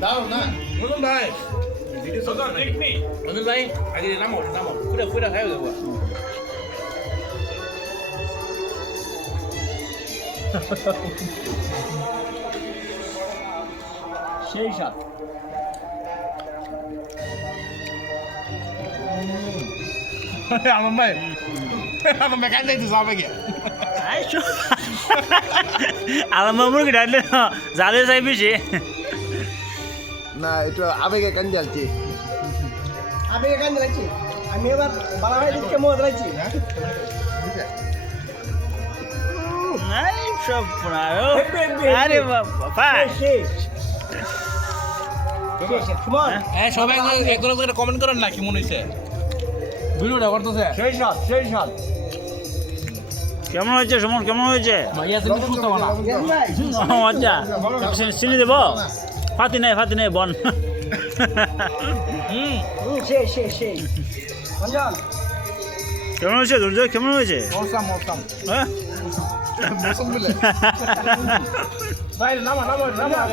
দারুণ না মদন ভাই? মদন ভাই আগে নামো নামো। পুরা পুরা খাই দেবো। সেই সাত আমার ভাই। আমার ভাই কাজ যাইতে যাবে কে? আলাম মুরগি ডাইলে জালে যাই বেশি না একটু আবেগে কান জ্বালছি। আমি এখানে লাগছি আমি এবার বালা ভাই দিকে মত লাগছি নাই সব আরে বাবা শেষ সুমন। হ্যাঁ? সবাই একজন একজন কমেন্ট করেন না কি মনে হয়েছে ভিডিওটা করতেছে। সেই সাত সেই সাত কেমন হয়েছে সুমন? কেমন হয়েছে? আচ্ছা। চিনি দেব? ফাতি নাই ফাতি নাই বন। কেমন হয়েছে দুর্যোগ কেমন হয়েছে? হ্যাঁ?